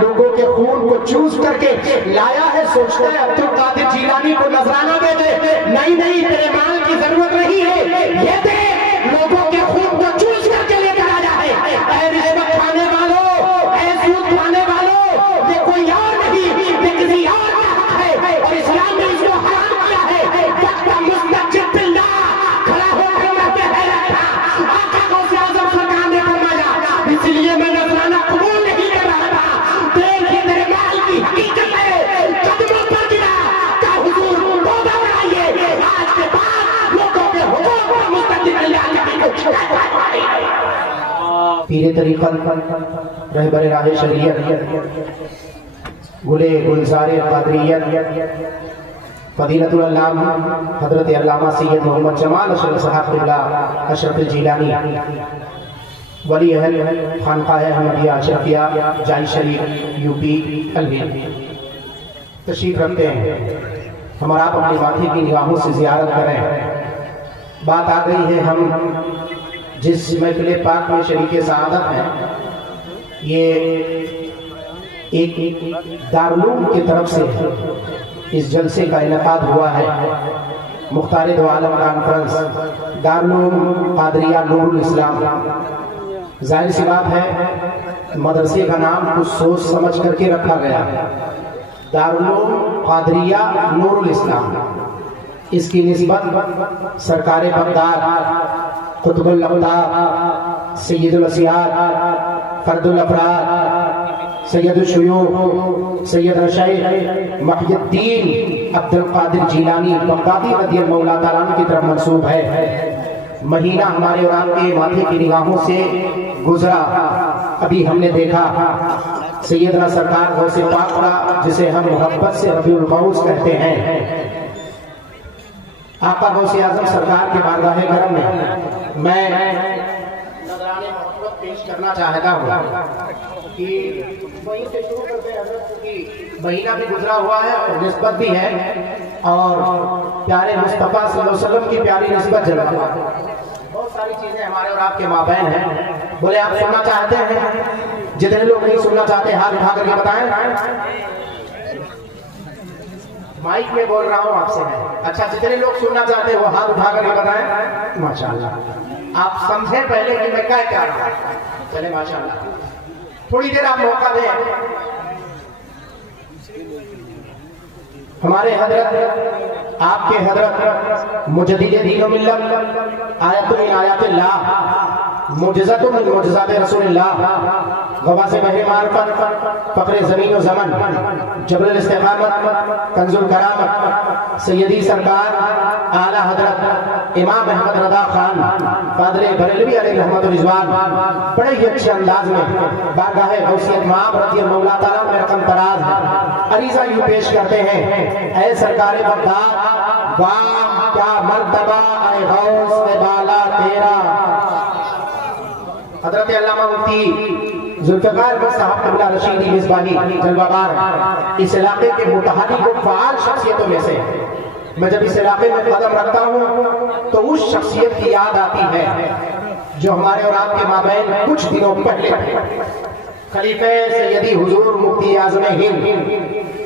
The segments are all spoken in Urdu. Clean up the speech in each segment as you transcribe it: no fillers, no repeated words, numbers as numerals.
لوگوں کے خون کو چوس کر کے لایا ہے، سوچتا ہے عبد القادر جیلانی کو نذرانہ دے دے، نہیں نہیں تیرے مال کی ضرورت نہیں ہے، یہ دے، لوگوں کے خون کو چوس کر کے لے کر آیا ہے۔ اے رشوت کھانے والوں، اے سود کھانے والوں، یہ کوئی اور نہیں، یہ کسی اور کا حق ہے اور اسلام نے اس کو حرام کیا ہے۔ وقت مستجب باللہ کھڑا ہو کر کہتے ہیں رکھا، آقا غوث اعظم سرکار نے فرمایا اس لیے میں نذرانہ قبول نہیں کر رہا تھا، دیکھ یہ تیرے مال کی حقیقت ہے، قدموں پر گرا کہ حضور توبہ بڑھائیے، آج کے بعد لوگوں کے حقوق پر مستجب باللہ کبھی کو چھوڑا نہیں۔ پیر طریقت رہبر راہ شریعت گلے گلزار قادریت فضیلت العلامہ حضرت علامہ سید محمد جمال اشرف صاحب قبلہ اشرف الجیلانی ولی اہل خانقاہ احمدیہ اشرفیہ جائی شریف یو پی الوی تشریف رکھتے ہیں۔ ہمارا آپ اپنی ماتھے کی نگاہوں سے زیارت کریں۔ بات آ گئی ہے، ہم جس محفل پاک میں شریک سعادت ہیں، یہ ایک دارالعلوم کی طرف سے اس جلسے کا انعقاد ہوا ہے، مختار دو عالم کانفرنس دارالعلوم قادریہ نور الاسلام۔ ظاہر سی بات ہے مدرسے کا نام کچھ سوچ سمجھ کر کے رکھا گیا، دارالعلوم قادریہ نور الاسلام۔ اس کی نسبت سرکار بغداد قطب الاقطاب سید الاسیاد فرد الافراد سید الشیوخ سید الشیخ محی الدین عبد القادر جیلانی بغدادی رضی اللہ تعالیٰ عنہ کی طرف منسوب ہے۔ مہینہ ہمارے اور آپ کے ماتھے کی نگاہوں سے گزرا، ابھی ہم نے دیکھا سیدنا سرکار غوث پاک کا جسے ہم محبت سے ربیع الموز کہتے ہیں، آقا غوث اعظم سرکار کے بارگاہ کرم میں نذرانے محبت پیش کرنا چاہتا ہوں کہ وہیں سے شروع کرتے ہیں حضرت کی مہینہ بھی گزرا ہوا ہے اور نسبت بھی ہے اور پیارے مصطفیٰ صلی اللہ علیہ وسلم کی پیاری نسبت جلوہ بہت ساری چیزیں ہمارے اور آپ کے مابین ہیں۔ بولے آپ سننا چاہتے ہیں؟ جتنے لوگ نہیں سننا چاہتے ہاتھ اٹھا کر کے بتائیں۔ مائک میں بول رہا ہوں آپ سے ہے، اچھا جتنے لوگ سننا چاہتے ہیں وہ ہاتھ اٹھا کر کے بتائیں۔ ماشاءاللہ آپ سمجھیں پہلے کہ میں کیا رہا ہوں، چلے ماشاءاللہ تھوڑی دیر آپ موقع دیں۔ ہمارے حضرت آپ کے حضرت مجدد دین و ملت آیت من آیات اللہ معجزت من معجزات رسول اللہ غواص بحر معرفت فقر زمین و زمن جبل الاستقامت کنز الکرامت سیدی سرکار اعلی حضرت امام احمد رضا خان فاضل بریلوی علیہ رحمت رضوان بڑے ہی اچھے انداز میں بارگاہ غوثیت مآب رضی اللہ تعالیٰ میں رقم تراز عریضہ یوں پیش کرتے ہیں۔ اے سرکار بغداد واہ کیا مرتبہ اے غوث بالا تیرا۔ حضرت علامہ مفتی ذوالفقار احمد صاحب قبلہ رشیدی مصباحی جلوہ بار اس علاقے کے متحرک و فعال شخصیتوں میں سے، میں جب اس علاقے میں قدم رکھتا ہوں تو اس شخصیت کی یاد آتی ہے جو ہمارے اور آپ کے مابین کچھ دنوں پہلے خلیفہ سیدی حضور مفتی اعظم ہند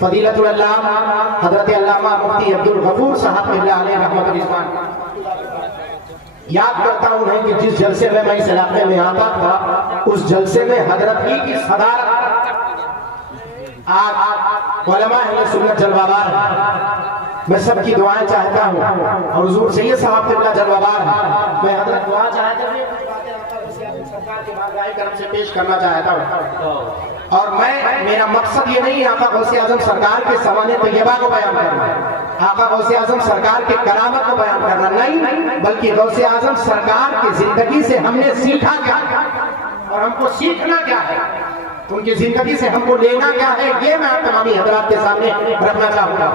فضیلت العلامہ حضرت علامہ مفتی عبدالغفور صاحب علیہ رحمت رضوان یاد کرتا ہوں کہ جس جلسے میں اس علاقے میں آتا تھا اس جلسے میں حضرت ہی کی صدارت آج علماء اہل سنت جلوہ بار میں سب کی دعائیں چاہتا ہوں اور حضور سید صاحب قبلہ جلوہ بار میں حضرت دعا چاہتا ہوں سرکار کے بارگاہ کرم سے پیش کرنا چاہتا ہوں اور میرا مقصد یہ نہیں آقا غوث اعظم سرکار کے سوانح طیبہ کو بیان کرنا، آقا غوث اعظم سرکار کے کرامت کو بیان کرنا نہیں، بلکہ غوث اعظم سرکار کی زندگی سے ہم نے سیکھا کیا اور ہم کو سیکھنا کیا ہے، ان کی زندگی سے ہم کو لینا کیا ہے، یہ میں آپ تمامی حضرات کے سامنے رکھنا چاہوں گا۔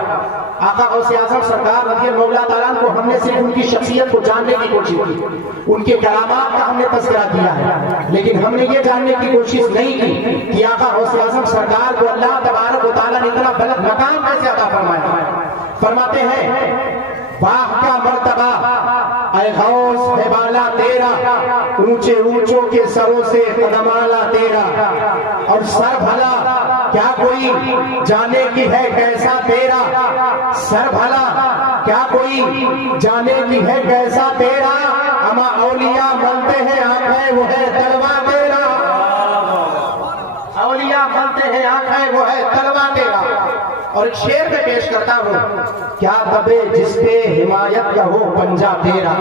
آقا غوث اعظم سرکار رضی اللہ تعالیٰ عنہ کو ہم نے صرف ان کی شخصیت کو جاننے کی کوشش کی، ان کے کرامات کا ہم نے تذکرہ کیا ہے، لیکن ہم نے یہ جاننے کی کوشش نہیں کی کہ آقا غوث اعظم سرکار کو اللہ تبارک و تعالیٰ نے اتنا بلند مقام کیسے عطا فرمایا۔ فرماتے ہیں واہ کا مرتبہ اے غوث ہے بالا تیرا، اونچے اونچوں کے سروں سے قدم اعلیٰ تیرا، اور سر بھلا کیا کوئی جانے کی ہے کیسا تیرا سر بھلا، کیا کوئی جانے کی ہے کیسا تیرا، اما اولیاء ملتے ہیں آنکھیں وہ ہے تلوا تیرا، اولیاء ملتے ہیں آنکھیں وہ ہے تلوا تیرا۔ اور ایک شعر میں پیش کرتا ہوں، کیا دبے جس پہ حمایت کا ہو پنجہ تیرا۔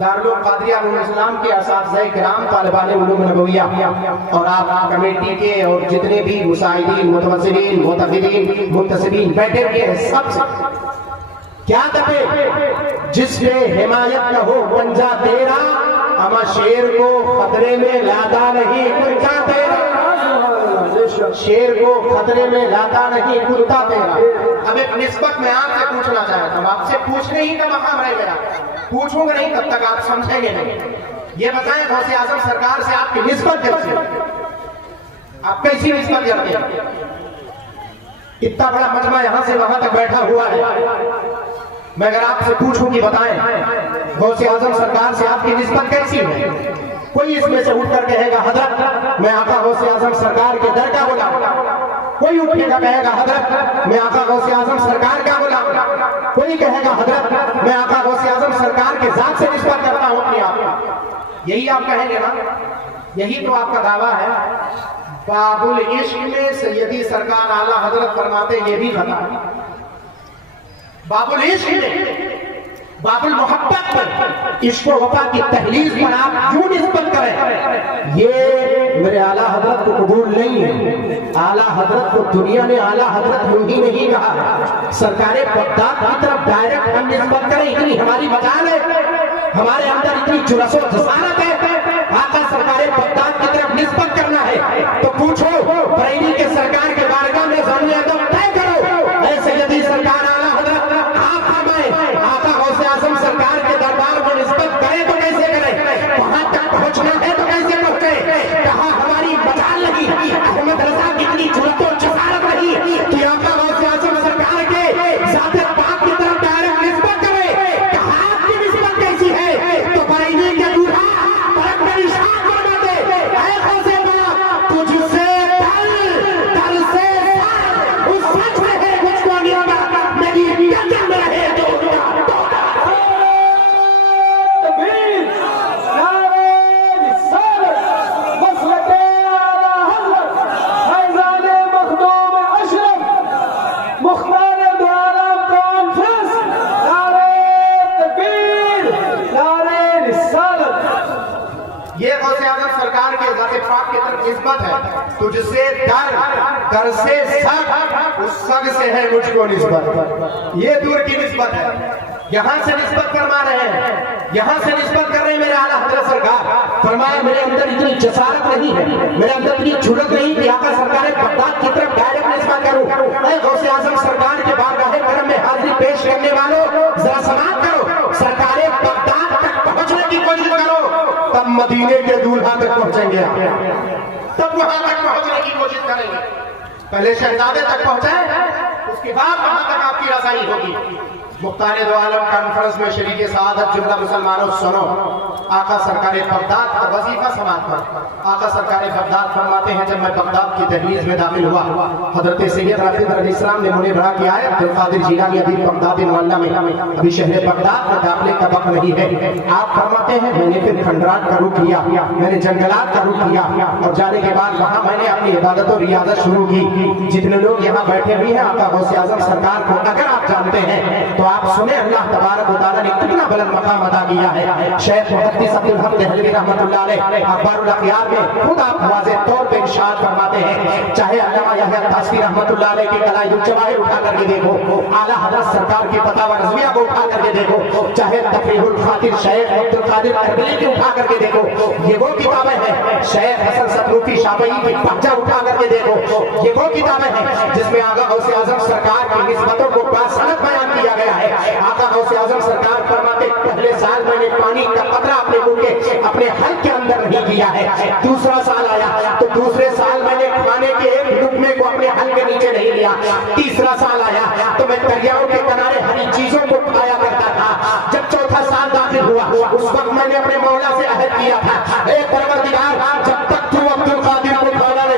دارالعلوم قادریہ علیہ السلام کے اساتذہ کرام، طالبان علوم نبویہ اور آپ کمیٹی کے اور جتنے بھی مساعدین، متوسلین، معتقدین، منتسبین بیٹھے ہوئے ہیں، سب سے کیا دبے جس پہ حمایت کا ہو پنجہ تیرا، اما شیر کو خطرے میں لاتا نہیں کتا تیرا، شیر کو خطرے میں لاتا نہیں کتا تیرا۔ اب ایک نسبت میں آپ سے پوچھنا چاہتا ہوں، آپ سے پوچھنے ہی کا مقام رہ گیا، پوچھوں گا نہیں تب تک آپ سمجھیں گے نہیں۔ یہ بتائیں غوث اعظم سرکار سے آپ کی نسبت کیسی ہے، آپ کیسی نسبت کرتے ہیں؟ اتنا بڑا مجمع یہاں سے وہاں تک بیٹھا ہوا ہے، میں اگر آپ سے پوچھوں کہ بتائیں غوث اعظم سرکار سے آپ کی نسبت کیسی ہے، کوئی اس میں سے اٹھ کر کہے گا حضرت میں آقا غوث اعظم سرکار کے در کا غلام، کوئی اٹھے گا کہے گا حضرت میں آقا غوث اعظم سرکار کا غلام، کوئی کہے گا حضرت میں آقا غوث اعظم سرکار کے ذات سے نسبت کرتا ہوں اپنی آپ۔ یہی آپ کہیں گے نا، یہی تو آپ کا دعویٰ ہے۔ باب العشق میں سیدی سرکار اعلیٰ حضرت فرماتے یہ بھی خطا ہے، باب العشق میں، باب المحبت پر، عشق و وفا کی تحلیل پر آپ یوں نسبت کریں، یہ میرے اعلیٰ حضرت کو قبول نہیں ہے۔ اعلیٰ حضرت کو دنیا نے اعلیٰ حضرت یوں ہی نہیں کہا، سرکار بغداد کی طرف ڈائریکٹ ہم نسبت کریں، اتنی ہماری مجال ہے، ہمارے اندر اتنی جرأت و جسارت ہے، آقا سرکار بغداد کی طرف نسبت کرنا ہے تو پوچھو بریلی کے سرکار کے بارگاہ میں ضرور ادب طے کرو، اے سیدی سرکار اعلیٰ حضرت آپ ہمیں آقا غوث اعظم سرکار کے دربار کو نسبت کریں تو کیسے کریں، وہاں تک پہنچنا ہے تو کیسے پہنچے، کہاں ہماری مجال نہیں، احمد رضا کی اتنی جرأت و جسارت نہیں کہ آقا غوث اعظم سرکار کے ذات پاک کی طرف ڈائریکٹ نسبت کرے، کہاں آپ کی نسبت کیسی ہے، تو بریلی کے دولہا پرک میں ارشاد فرماتے اے غوث پاک تجھ سے در سے سر اس سچ میں ہے مجھ کو نسبت میری یقین میں رہے جو یہ غوث اعظم سرکار کے ذات پاک کی طرف نسبت ہے، تجھ سے در سے سگ اس سگ سے ہے مجھ کو نسبت، یہ دور کی نسبت ہے، یہاں سے نسبت فرما رہے ہیں، یہاں سے نسبت کر رہے ہیں میرے اعلیٰ حضرت سرکار، فرمایا میرے اندر اتنی جسارت نہیں ہے، میرے اندر اتنی جرأت نہیں کہ آقا سرکار بغداد کی طرف ڈائریکٹ نسبت کروں۔ اے غوث اعظم سرکار کے بارگاہ کرم میں حاضری پیش کرنے والوں ذرا سماعت کرو، سرکار بغداد تک پہنچنے کی کوشش کرو، تب مدینے کے دولہا تک پہنچیں گے، تب وہاں تک پہنچنے کی کوشش کریں گے، پہلے شہزادے تک پہنچے اس کے بعد وہاں تک آپ کی رسائی ہوگی۔ مختار دو عالم کانفرنس میں شریک سعادت جملہ مسلمانوں سنو، آقا سرکار بغداد کا وظیفہ سماعت پر۔ آقا سرکار بغداد فرماتے ہیں جب میں بغداد کی دہلیز میں داخل ہوا، حضرت سید رافع علیہ السلام نے منہ بڑھا کیا ہے عبد القادر جیلانی ابھی بغداد معلّہ میں، ابھی شہر بغداد میں داخلے کا وقت نہیں ہے۔ آپ فرماتے ہیں میں نے پھر کھنڈرات کا رخ کیا، میں نے جنگلات کا رخ کیا، اور جانے کے بعد وہاں میں نے اپنی عبادت و ریاضت شروع کی۔ جتنے لوگ یہاں بیٹھے ہوئے ہیں آقا غوث اعظم سرکار کو اگر آپ جانتے ہیں تو آپ سنیں اللہ تبارک و تعالیٰ نے کتنا بلند مقام ادا کیا ہے۔ شیخ محدث عبد الحق دہلوی رحمۃ اللہ علیہ اخبار الاخیار میں خود آپ واضح طور پہ ارشاد فرماتے ہیں، چاہے علامہ یحییٰ الطاسفی رحمۃ اللہ علیہ کی قلائد الجواہر اٹھا کر کے دیکھو، اعلیٰ حضرت سرکار کی فتاوی رضویہ کو اٹھا کر کے دیکھو، چاہے تفریح الخاطر شیخ عبد القادر اربلی کی اٹھا کر کے دیکھو، یہ وہ کتابیں ہیں۔ شیخ حسن ستروفی شافعی کی بہجہ اٹھا کر کے دیکھو، یہ وہ کتابیں ہیں جس میں آقا غوث اعظم سرکار کی نسبتوں کو باصنعت بیان کیا گیا ہے۔ آقا غوث اعظم سرکار فرماتے پہلے سال میں نے پانی کا قطرہ اپنے منہ کے اپنے حلق کے اندر نہیں کیا ہے، دوسرا سال آیا تو دوسرے سال میں نے کھانے کے ایک لقمے کو اپنے حلق کے نیچے نہیں لیا، تیسرا سال آیا تو میں دریاؤں کے کنارے ہری چیزوں کو کھایا کرتا تھا، جب چوتھا سال داخل ہوا اس وقت میں نے اپنے مولا سے عہد کیا تھا، اے پروردگار جب تک تو عبد القادر کو کھانا نہیں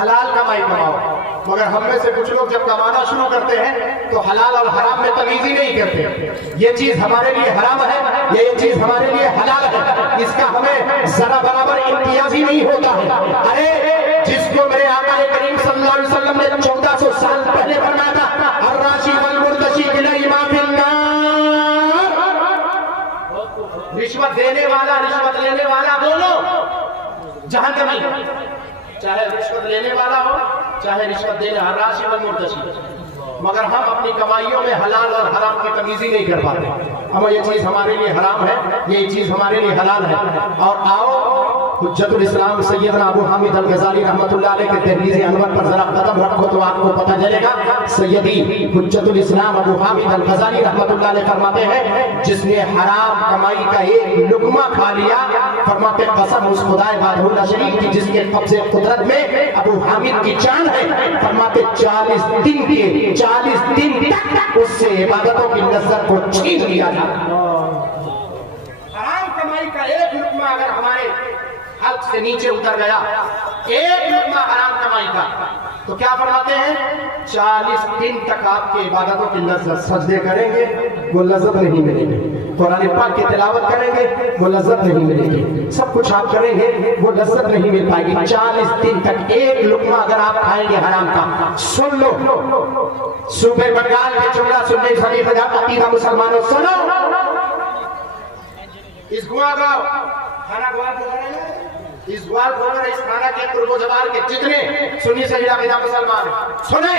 حلال کمائی کماؤ، مگر ہم میں سے کچھ لوگ جب کمانا شروع کرتے ہیں تو حلال اور حرام میں تمیز ہی نہیں کرتے. یہ چیز ہمارے لیے حرام ہے، یہ چیز ہمارے لیے حلال ہے، اس کا ہمیں ذرا برابر امتیاز ہی نہیں ہوتا ہے. ارے جس کو میرے آقا کریم صلی اللہ علیہ وسلم نے 1400 سال پہلے فرمایا تھا الراشی والمرتشی کلیہما فی النار، رشوت دینے والا رشوت لینے والا دونوں جہنمی، چاہے رشوت لینے والا ہو چاہے رشوت دینے، الراشی والمرتشی. مگر ہم اپنی کمائیوں میں حلال اور حرام کی تمیز ہی نہیں کر پاتے. ہم یہ چیز ہمارے لیے حرام ہے، یہ چیز ہمارے لیے حلال ہے. اور آؤ حجت الاسلام سیدنا ابو حامد الغزالی رحمۃ اللہ علیہ کے تحریز انور پر ذرا قدم رکھو تو آپ کو پتہ چلے گا. سیدی حجت الاسلام ابو حامد الغزالی رحمۃ اللہ علیہ فرماتے ہیں جس نے حرام کمائی کا ایک لقمہ کھا لیا، فرماتے قسم اس خدائے وحدہ لا شریک کی جس کے قبضے قدرت میں ابو حامد کی جان ہے، فرماتے 40 دن تک اس سے عبادتوں کی لذت کو چھین لیا جاتا. حرام کمائی کا ایک لقمہ اگر ہمارے حلق سے نیچے اتر گیا، ایک لقمہ حرام کمائی کا، تو کیا فرماتے ہیں 40 دن تک آپ کی عبادتوں کی لذت، سجدے کریں گے وہ لذت نہیں ملے گی، قرآن پاک کی تلاوت کریں گے وہ لذت نہیں ملے گی، سب کچھ آپ کریں گے وہ لذت نہیں مل پائے گی. 40 دن تک ایک لقمہ اگر آپ کھائیں گے حرام کا. سن لو صوبے بنگال کے جملہ سننے سبھی عقیدہ مسلمانوں سنو، اس گوا گاؤں کھانا گوال بول رہے ہیں، اس گوال بول رہے ہیں، اس کھانا کے قرب و جوار کے جتنے سنی سبھی عقیدہ مسلمان سنیں،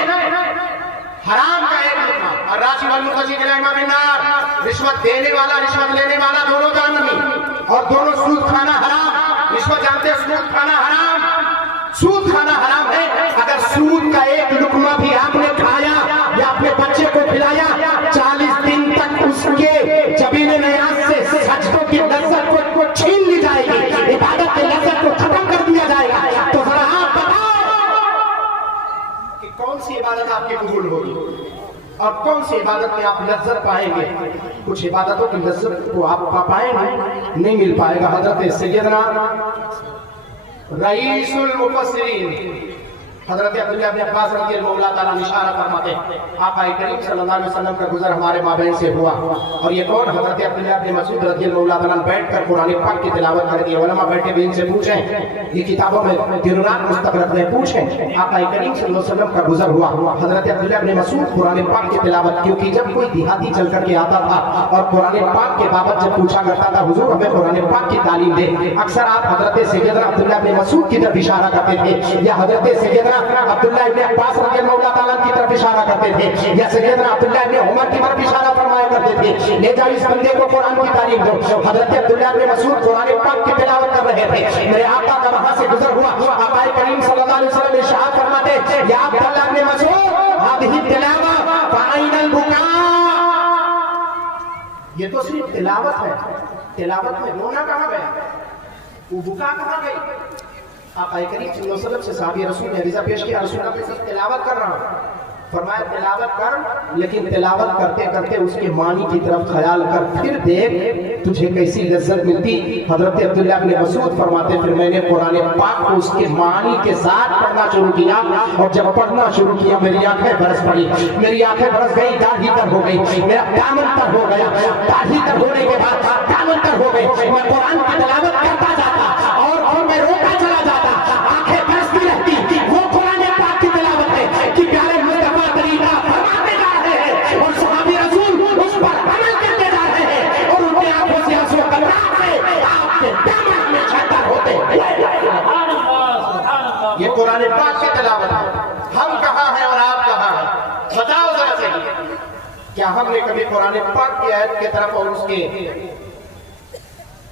حرام کا ایک لقمہ، الراشی والمرتشی کلیہما فی النار، رشوت دینے والا رشوت لینے والا دونوں جہنمی، اور دونوں سود کھانا حرام. رشوت جانتے ہیں سود کھانا حرام، سود کھانا حرام ہے. اگر سود کا ایک لقمہ بھی آپ نے کھایا یا اپنے بچے کو کھلایا، 40 دن تک اس کے جبین نیاز سے سجدوں کی لذت کو چھین لی جائے گی، عبادت کی لذت کو ختم کر دیا جائے گا. تو ذرا آپ بتاؤ کہ کون سی عبادت آپ کی قبول ہوگی اور کون سی عبادت میں آپ لذت پائیں گے. کچھ عبادتوں کی لذت کو آپ پائیں گے نہیں مل پائے گا. حضرت سیدنا رئیس المفسرین حضرت عبداللہ بن عباس رضی اللہ تعالیٰ اشارہ فرماتے ہیں آقا کریم صلی اللہ علیہ وسلم کا گزر ہمارے مابین سے ہوا، اور یہ کون؟ حضرت عبداللہ بن مسعود رضی اللہ تعالیٰ بیٹھ کر قرآن پاک کی تلاوت کر دی. علماء بیٹھے بھی ان سے پوچھیں، یہ کتابوں میں دن رات مستقرت میں پوچھیں، آقا کریم صلی اللہ علیہ وسلم کا گزر ہوا. حضرت عبداللہ بن مسعود قرآن پاک کی تلاوت، کیونکہ جب کوئی دیہاتی چل کر کے آتا تھا اور قرآن پاک کے بابت جب پوچھا کرتا تھا حضور ہمیں قرآن پاک کی تعلیم دے، اکثر آپ حضرت سیدنا عبداللہ بن مسعود کی طرف اشارہ کرتے تھے، یا حضرت سیدنا عبداللہ ابن عباس رضی اللہ تعالیٰ کی طرف اشارہ کرتے تھے، یا سیدنا عبداللہ ابن عمر کی طرف اشارہ فرمایا کرتے تھے، لے جاؤ اس بندے کو قرآن کی تعلیم دو. حضرت عبداللہ ابن مسعود قرآن پاک کی تلاوت کر رہے تھے، میرے آقا کا وہاں سے گزر ہوا. آقا کریم صلی اللہ علیہ وسلم ارشاد فرماتے یا عبداللہ ابن مسعود هذه التلاوة فأين البكاء، یہ تو صرف تلاوت ہے، تلاوت میں رونا کہاں گیا، وہ بکا کہاں گئی. آقا کریم صلی اللہ علیہ وسلم سے صحابی رسول نے عریضہ پیش کیا، رسول اللہ سے تلاوت کر رہا ہوں. فرمایا تلاوت کر، لیکن تلاوت کرتے کرتے اس کے معنی کی طرف خیال کر، پھر دیکھ تجھے کیسی لذت ملتی. حضرت عبداللہ بن مسعود فرماتے پھر میں نے قرآن پاک کو اس کے معنی کے ساتھ پڑھنا شروع کیا، اور جب پڑھنا شروع کیا میری آنکھیں برس پڑی، میری آنکھیں برس گئی، داڑھی تر ہو گئی، میرا دامن تر ہو گیا، داڑھی تر ہونے کے بعد دامن تر ہو گئی. میں قرآن کی تلاوت کرتا جاتا اور میں روتا چلا جاتا، آنکھیں برستی رہتی. وہ قرآن پاک کی تلاوت ہے کہ پیارے مصطفیٰ طریقہ فرماتے جا رہے ہیں اور صحابی رسول اس پر عمل کرتے جا رہے ہیں، اور ان کے آنکھوں سے آنسو قطرات سے آپ کے دامن میں چھتر ہوتے. یہ قرآن پاک کی تلاوت ہے. ہم کہاں ہیں اور آپ کہاں ہیں؟ بتاؤ ذرا صحیح، کیا ہم نے کبھی قرآن پاک کی آیت کی طرف اور اس کے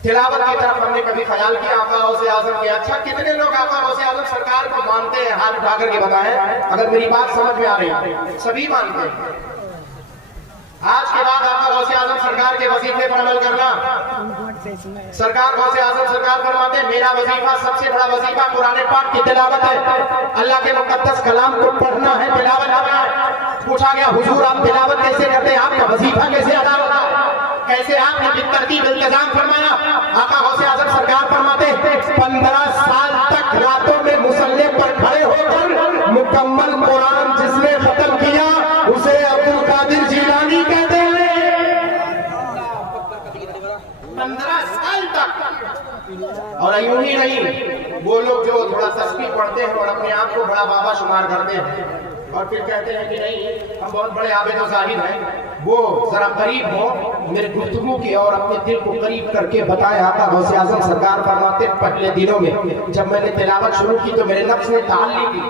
تلاوت کی طرف ہم نے کبھی خیال کیا؟ آقا غوث اعظم کے اچھا کتنے لوگ آقا غوث اعظم سرکار کو مانتے ہیں؟ ہاتھ اٹھا کر کے بتائیں اگر میری بات سمجھ میں آ رہی ہے. سبھی مانتے ہیں. آج کے بعد آقا غوث اعظم سرکار کے وظیفے پر عمل کرنا. سرکار غوث اعظم سرکار فرماتے ہیں میرا وظیفہ سب سے بڑا وظیفہ قرآن پاک کی تلاوت ہے. اللہ کے مقدس کلام کو پڑھنا ہے، تلاوت کرنا ہے. پوچھا گیا حضور آپ تلاوت کیسے کرتے ہیں، آپ کا وظیفہ کیسے ادا ہوتا ہے، کیسے آپ نے بالترتیب انتظام فرمایا؟ آقا غوث اعظم سرکار فرماتے 15 سال تک راتوں میں مصلی پر کھڑے ہو کر مکمل قرآن جس نے ختم کیا اسے عبد القادر جیلانی کہتے ہیں۔ 15 سال تک۔ اور یوں ہی نہیں، وہ لوگ جو تھوڑا تسبیح پڑھتے ہیں اور اپنے آپ کو بڑا بابا شمار کرتے ہیں اور پھر کہتے ہیں کہ نہیں ہم بہت بڑے عابد و زاہد ہیں، وہ ذرا قریب ہو میرے گفتگو کی اور اپنے دل کو قریب کر کے بتایا۔ آقا غوث اعظم سرکار فرماتے پہلے دنوں میں جب میں نے تلاوت شروع کی تو میرے نفس نے تعلی کی۔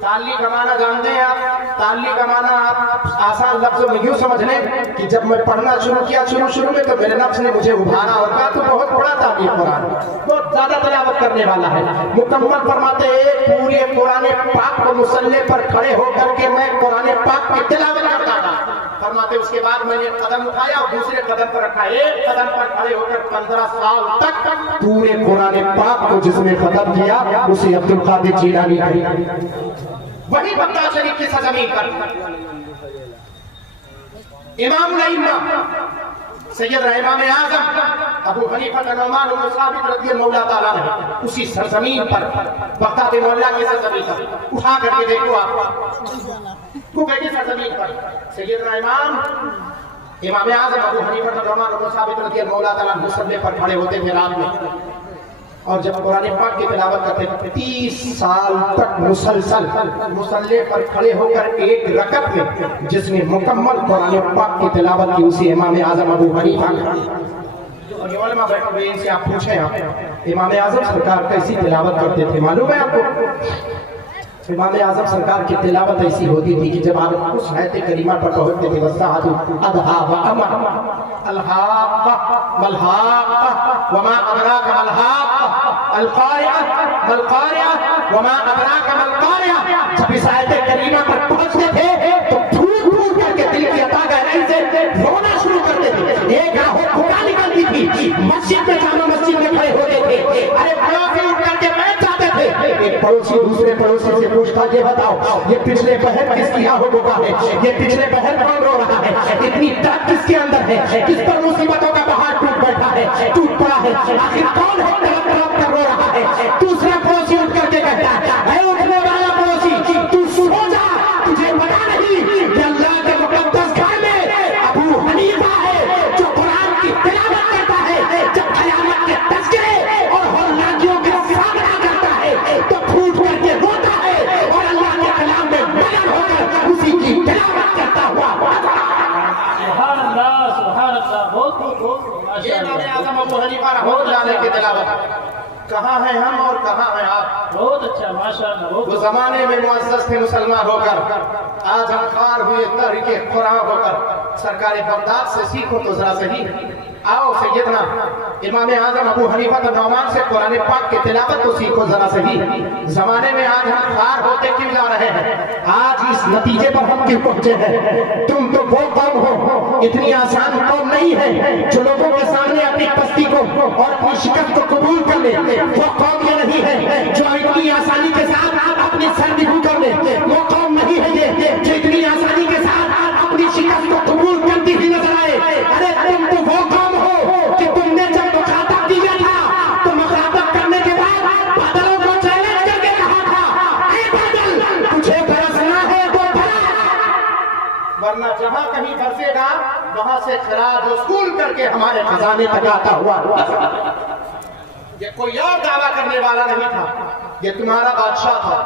تعلی کا معنی جانتے ہیں آپ؟ تعلی کا معنی آپ آسان لفظوں میں یوں سمجھ لیں کہ جب میں پڑھنا شروع کیا شروع میں تو میرے نفس نے مجھے ابھارا اور کہا تو بہت بڑا تعلیم قرآن، بہت زیادہ تلاوت کرنے والا ہے۔ مکمل فرماتے ہیں پورے قرآن پاک کو مصلی پر کھڑے ہو کر کے میں قرآن پاک کی تلاوت کرتا تھا۔ فرماتے اس کے بعد میں نے قدم اٹھایا اور دوسرے قدم پر رکھا، ایک قدم پر کھڑے ہو کر 15 سال تک پورے قرآن پاک کو جس نے ختم کیا اسے عبد القادر جیلانی کہا۔ وہی بغداد شریف کی سرزمین پر امام الائمہ سید امام اعظم ابو حنیفہ النعمان بن ثابت رضی اللہ تعالیٰ عنہ اسی سرزمین پر بغداد مولا کی سرزمین پر اٹھا کر کے دیکھو آپ کوفہ کی سرزمین پر سید امام اعظم ابو حنیفہ النعمان بن ثابت رضی اللہ تعالیٰ عنہ مصلی پر کھڑے ہوتے تھے رات میں اور جب قرآن پاک کی تلاوت کرتے 30 سال تک مسلسل مصلی پر کھڑے ہو کر ایک رکعت میں جس نے مکمل قرآن پاک کی تلاوت کی اسی امام اعظم ابو حنیفہ اور یہ علماء بیٹھے ہوئے ان سے آپ پوچھیں آپ امام اعظم سرکار کیسی تلاوت کرتے تھے معلوم ہے آپ کو؟ امام اعظم سرکار کی تلاوت ایسی ہوتی تھی کہ جب آپ اس آیت کریمہ پر پہنچتے تھے وَالسَّاعَةُ أَدْهَا وَأَمَرَ الْحَاقَّةُ وَالْحَاقَّةُ وَمَا أَدْرَاكَ مَا الْحَاقَّةُ الْقَارِعَةُ مَا الْقَارِعَةُ وَمَا أَدْرَاكَ مَا الْقَارِعَةُ جب اس آیت کریمہ پر پہنچتے تھے تو پھوٹ پھوٹ کر کے دل کی عطا گہرائی سے رونا شروع کرتے تھے، ایک آہو پھوٹا نکلتی تھی، مسجد میں جامع مسجد میں کھڑے ہوتے تھے، ارے پڑوسی اٹھ کر کے بیٹھ جاتے تھے، ایک پڑوسی دوسرے پڑوسی سے پوچھتا یہ بتاؤ یہ پچھلے پہر کس کی آہو بکا ہے، یہ پچھلے پہر کون رو رہا ہے، اتنی درد کس کے اندر ہے، کس پر مصیبتوں کا پہاڑ ٹوٹ بیٹھا ہے، ٹوٹ پڑا ہے، آخر کون ہے تڑپ تڑپ کر رو رہا ہے۔ دوسرا پڑوسی اٹھ کر کے کہتا ہے اے اٹھنے والا پڑوسی تو سو جا، تجھے پتا نہیں کہ اللہ کے مقدس گھر میں ابو حنیفہ ہے جو قرآن کی تلاوت کرتا ہے، جب قیامت کے تذکرے اور ہولناکیوں کا سامنا کرتا ہے تو پھوٹ کر کے روتا ہے اور اللہ کے کلام میں مگن ہو کر اسی کی تلاوت کرتا ہوا سبحان اللہ سبحان اللہ، بہت یہ امام اعظم ابو حنیفہ رحمۃ اللہ علیہ کی تلاوت۔ کہاں ہیں ہم اور کہاں ہیں آپ؟ بہت اچھا ماشاءاللہ۔ وہ زمانے میں معزز تھے مسلمان ہو کر، آج ہم خوار ہوئے تحریک قرآن ہو کر سرکار بغداد سے سیکھو تو ذرا صحیح۔ آؤ سیدنا امام اعظم ابو حنیفہ النعمان سے قرآن پاک کی تلاوت تو سیکھو ذرا صحیح۔ زمانے میں آج ہم خوار ہوتے کیوں جا رہے ہیں؟ آج اس نتیجے پر ہم کیوں پہنچے ہیں؟ تم تو وہ قوم ہو، اتنی آسان قوم نہیں ہے جو لوگوں کے سامنے اپنی پستی کو اور اپنی شکست کو قبول کر لے۔ وہ قوم یہ نہیں ہے جو اتنی آسانی کے ساتھ اپنی سر نگو کر لے، وہ قوم نہیں ہے یہ جو اتنی آسانی کے ساتھ اپنی شکست کو قبول کرتی ہوئی نظر آئے۔ ارے تم تو وہ قوم ہو کہ تم نے جب مخاطب دیا تھا تو مخاطب کرنے کے بعد بادلوں کو چیلنج کر کے کہا تھا اے بادل تجھے برسنا ہے تو برس، ورنہ جہاں کہیں برسے گا وہاں سے خراج وصول کر کے ہمارے خزانے تک آتا ہوا۔ یہ کوئی اور دعویٰ کرنے والا نہیں تھا، یہ تمہارا بادشاہ تھا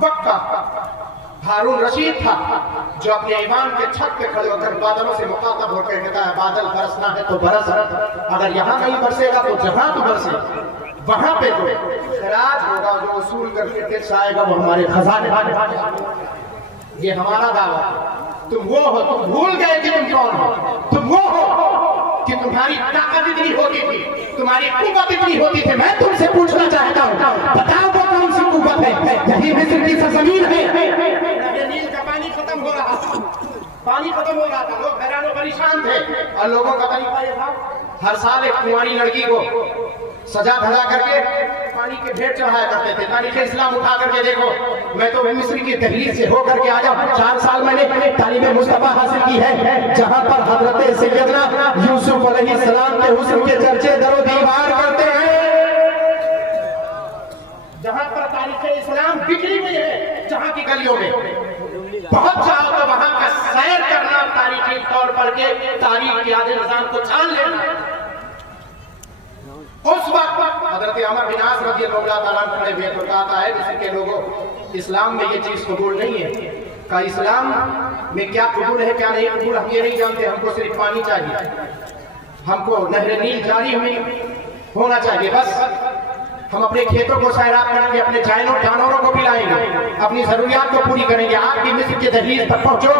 وقت کا، ہارون رشید تھا جو اپنے ایوان کے چھت پہ کھڑے ہو کر بادلوں سے مخاطب ہو کر کہتا ہے بادل برسنا ہے تو برس، اگر یہاں نہیں برسے گا تو جہاں تو برسے، وہاں پہ جو خراج ہوگا جو وصول کر کے ٹیکس آئے گا وہ ہمارے خزانے۔ یہ ہمارا دعویٰ۔ تم وہ ہو، تم بھول گئے کہ تم کون ہو، تم وہ ہو کہ تمہاری طاقت اتنی ہوتی تھی، تمہاری قوت اتنی ہوتی تھی۔ میں تم سے پوچھنا چاہتا ہوں بتاؤ وہ کون سی قوت ہے؟ یہی مصر کی سرزمین ہے۔ نیل کا پانی ختم ہو رہا تھا، پانی ختم ہو رہا تھا، لوگ حیران و پریشان تھے اور لوگوں کا طریقہ یہ تھا ہر سال ایک کنواری لڑکی کو سجا دھجا کر کے پانی کے بھیٹ چڑھایا کرتے تھے۔ تاریخ اسلام اٹھا کر کے دیکھو، میں تو مصر کی دہلیز سے ہو کر کے آیا ہوں، 4 سال میں نے تعلیم مصطفیٰ حاصل کی ہے جہاں پر حضرت سیدنا یوسف علیہ السلام کے حسن کے چرچے در و دیوار کرتے ہیں، جہاں پر تاریخ اسلام بکھری ہوئی ہے، جہاں کی گلیوں میں بہت چاہو تو وہاں کا سیر کرنا، تاریخی طور پر کے تاریخ کے آدھے نظام کو چھان لینا۔ اس وقت حضرت عمر بن عاص رضی اللہ تعالیٰ عنہ کھڑے ہوئے تو کہا ہے مصر کے لوگوں، اسلام میں یہ چیز قبول نہیں ہے۔ کہ اسلام میں کیا قبول ہے کیا نہیں قبول ہم یہ نہیں جانتے، ہم کو صرف پانی چاہیے، ہم کو نہر نیل جاری ہونا چاہیے، بس ہم اپنے کھیتوں کو سیراب کریں گے، اپنے جانوروں کو پلائیں گے، اپنی ضروریات کو پوری کریں گے۔ آپ بھی مصر کے دہلیز پر پہنچو،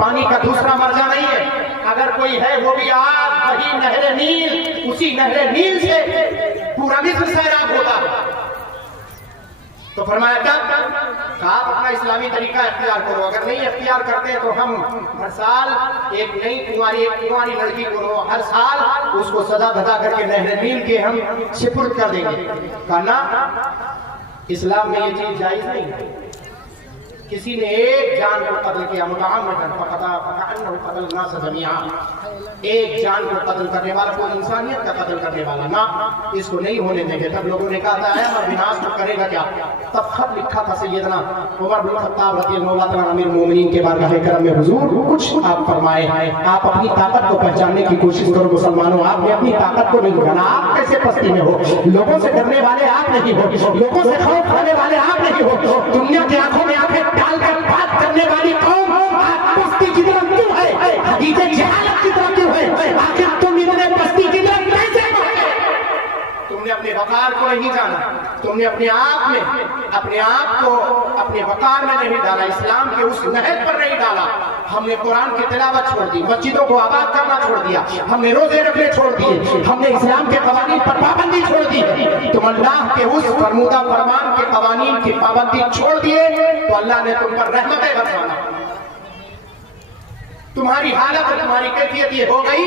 پانی کا دوسرا مرجع نہیں ہے، اگر کوئی ہے وہ بھی آج وہی نہر نیل، اسی نہر نیل سے پورا مصر سیراب ہوتا۔ تو فرمایا کیا آپ اپنا اسلامی طریقہ اختیار کرو، اگر نہیں اختیار کرتے تو ہم ہر سال ایک نئی کنواری لڑکی کو ہر سال اس کو سزا دھدا کر کے نہر نیل کے ہم سپرد کر دیں گے۔ کہا نا، اسلام میں یہ چیز جائز نہیں۔ کسی نے ایک جان کو قتل کیا متعمداً فَكَأَنَّهُ قَتَلَ النَّاسَ جَمِيعًا، ایک جان کو قتل کرنے والا، کوئی انسانیت کا قتل کرنے والا نہ، اس کو نہیں ہونے دیں گے۔ تب لوگوں نے کہا تھا عمر بن عاص تو کرے گا کیا؟ تب خط لکھا تھا سیدنا عمر بن الخطاب رضی اللہ عنہ امیر المومنین کے بارگاہ کرم میں، حضور کچھ آپ فرمائے، آپ اپنی طاقت کو پہچاننے کی کوشش کرو مسلمانوں، آپ نے اپنی طاقت کو نہیں جانا، آپ کیسے پستی میں ہو، لوگوں سے ڈرنے والے آپ نہیں ہو، لوگوں سے خوف کھانے والے آپ نہیں ہو، دنیا کی آنکھوں میں آنکھیں ڈال کر بات کرنے والی قوم آپ پستی کی طرف کیوں ہے، حقیقت جہالت کی طرف کیوں ہے، آخر تم اتنے پستی کی طرف کیسے پہنچے؟ تم نے اپنے وقار کو نہیں جانا، تم نے اپنے آپ کو اپنے وقار میں نہیں ڈالا، اسلام کے اس نہج پر نہیں ڈالا۔ ہم نے قرآن کی تلاوت چھوڑ دی، مسجدوں کو آباد کرنا چھوڑ دیا، ہم نے روزے رکھنے چھوڑ دیے، ہم نے اسلام کے قوانین پر پابندی چھوڑ دی۔ تم اللہ کے اس فرمودہ فرمان کے قوانین کی پابندی چھوڑ دیے تو اللہ نے تم پر رحمتیں برسانا۔ تمہاری حالت اور تمہاری کیفیت یہ ہو گئی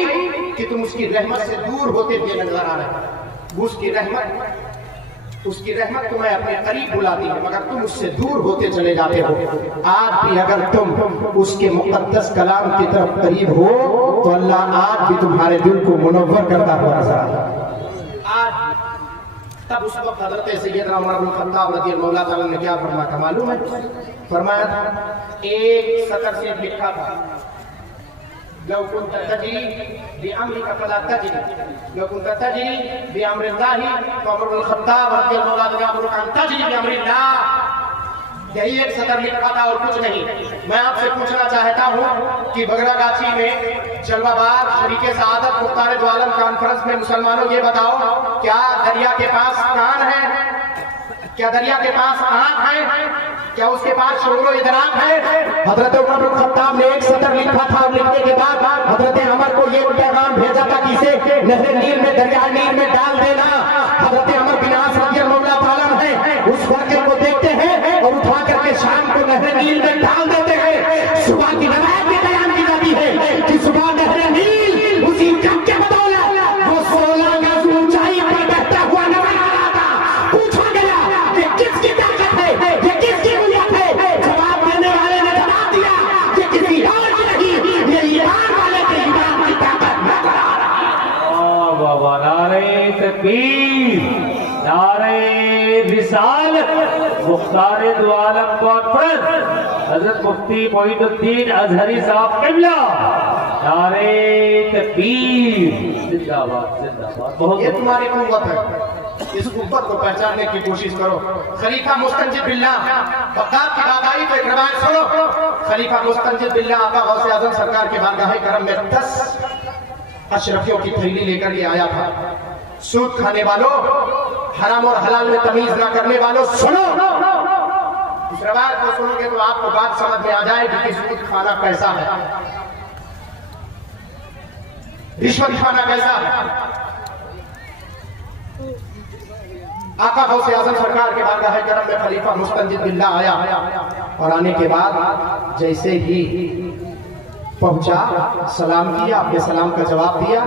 کہ تم اس کی رحمت سے دور ہوتے ہوئے نظر آ رہے ہو۔ اس کی رحمت تمہیں اپنے قریب بلاتی ہے مگر تم اس سے دور ہوتے چلے جاتے ہو۔ آج بھی اگر تم اس کے مقدس کلام کی طرف قریب ہو تو اللہ آج بھی تمہارے دل کو منور کرتا ہوا نظر آتا ہے۔ آج تب اس وقت حضرت سیدنا عمر بن الخطاب رضی اللہ تعالیٰ نے کیا فرمایا تھا معلوم ہے؟ فرمایا تھا ایک سطر سے لکھا تھا، لو كنت تجري بأمرك فلا تجري، لو كنت تجري بأمر الله فعمر بن الخطاب رضي الله عنه يأمرك أن تجري بأمر الله۔ یہی ایک سطر لکھا تھا اور کچھ نہیں۔ میں آپ سے پوچھنا چاہتا ہوں کہ بگرا گاچھی میں جلوہ باد شریک سعادت مختار دو عالم کانفرنس میں مسلمانوں یہ بتاؤ، کیا دریا کے پاس کان ہے؟ کیا دریا کے پاس آنکھ ہے؟ کیا اس کے پاس شعور و ادراک ہے؟ حضرت عمر بن الخطاب نے ایک سطر لکھا تھا اور لکھنے کے بعد حضرت عمر کو یہ پیغام بھیجا تھا کہ اسے نہر نیل میں، دریا نیل میں ڈال دینا۔ حضرت عمر بن عاص رضی اللہ تعالیٰ عنہ اس واقعے کو دیکھتے ہیں اور اٹھا کر کے شام کو نہر نیل میں ڈال دیتے ہیں۔ صبح کی روایت میں بیان کی جاتی ہے کہ صبح نہر نیل اسی جنگ کے بدولت وہ 16 گز اونچائی پر بہتا ہوا نظر آ رہا تھا۔ پوچھا گیا کہ کس کی طاقت ہے، یہ کس کی قوت ہے؟ جواب دینے والے نے جواب دیا کہ کسی اور کی نہیں، یہ ایمان والے کے ایمان کی طاقت نظر آ رہا ہے۔ واہ واہ، نعرہ تکبیر، نعرہ رسالت، مختار دو عالم کانفرنس حضرت مفتی معین الدین اظہری صاحب قبلہ، نعرہ تکبیر، زندہ باد زندہ باد۔ بہت یہ تمہاری قوت ہے، اس قوت کو پہچاننے کی کوشش کرو۔ خلیفہ مستنجد باللہ، بغداد کی بات آئی تو ایک روایت سنو۔ خلیفہ مستنجد باللہ آقا غوث اعظم سرکار کے بارگاہ کرم میں 10 اشرفیوں کی تھیلی لے کر یہ آیا تھا۔ سود کھانے والوں، حرام اور حلال میں تمیز نہ کرنے والوں، سنو۔ اس روایت کو سنو گے تو آپ کو بات سمجھ میں آ جائے گی کہ سود کھانا کیسا ہے، رشوت کھانا کیسا ہے۔ آقا غوث اعظم سرکار کے بارگاہ کرم میں خلیفہ مستنجد باللہ آیا اور آنے کے بعد جیسے ہی پہنچا سلام کیا، اپنے سلام کا جواب دیا۔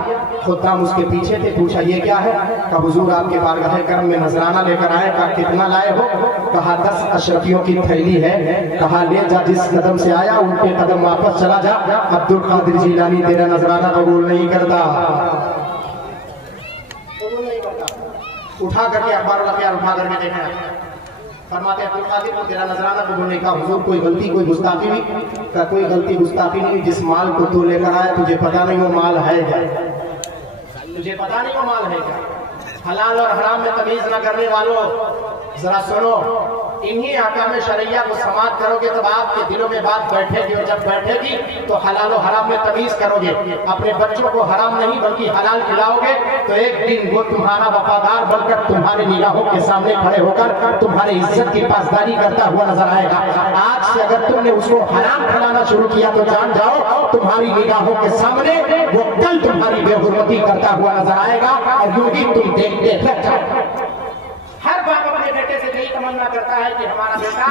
خدام اس کے پیچھے تھے، پوچھا یہ کیا ہے؟ کہا حضور آپ کے بارگاہ کرم میں نذرانہ لے کر آئے۔ کہا کتنا لائے ہو؟ کہا 10 اشرفیوں کی تھیلی ہے۔ کہا لے جا، جس قدم سے آیا الٹے قدم واپس چلا جا، عبد القادر جیلانی تیرا نذرانہ قبول نہیں کرتا۔ اٹھا کر کے اخبار الاخبار اٹھا کر کے دیکھا فرماتے عبد القادر کو تیرا نذرانہ قبول نہیں کہا حضور کوئی غلطی کوئی گستاخی نہیں کہا کوئی غلطی گستاخی نہیں جس مال کو تو لے کر آیا تجھے پتہ نہیں وہ مال ہے کیا تجھے پتہ نہیں وہ مال ہے کیا حلال اور حرام میں تمیز نہ کرنے والوں ذرا سنو انہی احکام شرعیہ کو سماعت کرو گے تب آپ کے دلوں میں بات بیٹھے گی اور جب بیٹھے گی تو حلال و حرام میں تمیز کرو گے اپنے بچوں کو حرام نہیں بلکہ حلال کھلاؤ گے تو ایک دن وہ تمہارا وفادار بن کر تمہارے نگاہوں کے سامنے کھڑے ہو کر تمہاری عزت کی پاسداری کرتا ہوا نظر آئے گا آج سے اگر تم نے اس کو حرام کھلانا شروع کیا تو جان جاؤ تمہاری نگاہوں کے سامنے وہ کل تمہاری بے حرمتی کرتا ہوا نظر آئے گا اور یوں ہی تم دیکھتے رہ جاؤ ہر باپ اپنے بیٹے سے یہی تمنا کرتا ہے کہ ہمارا بیٹا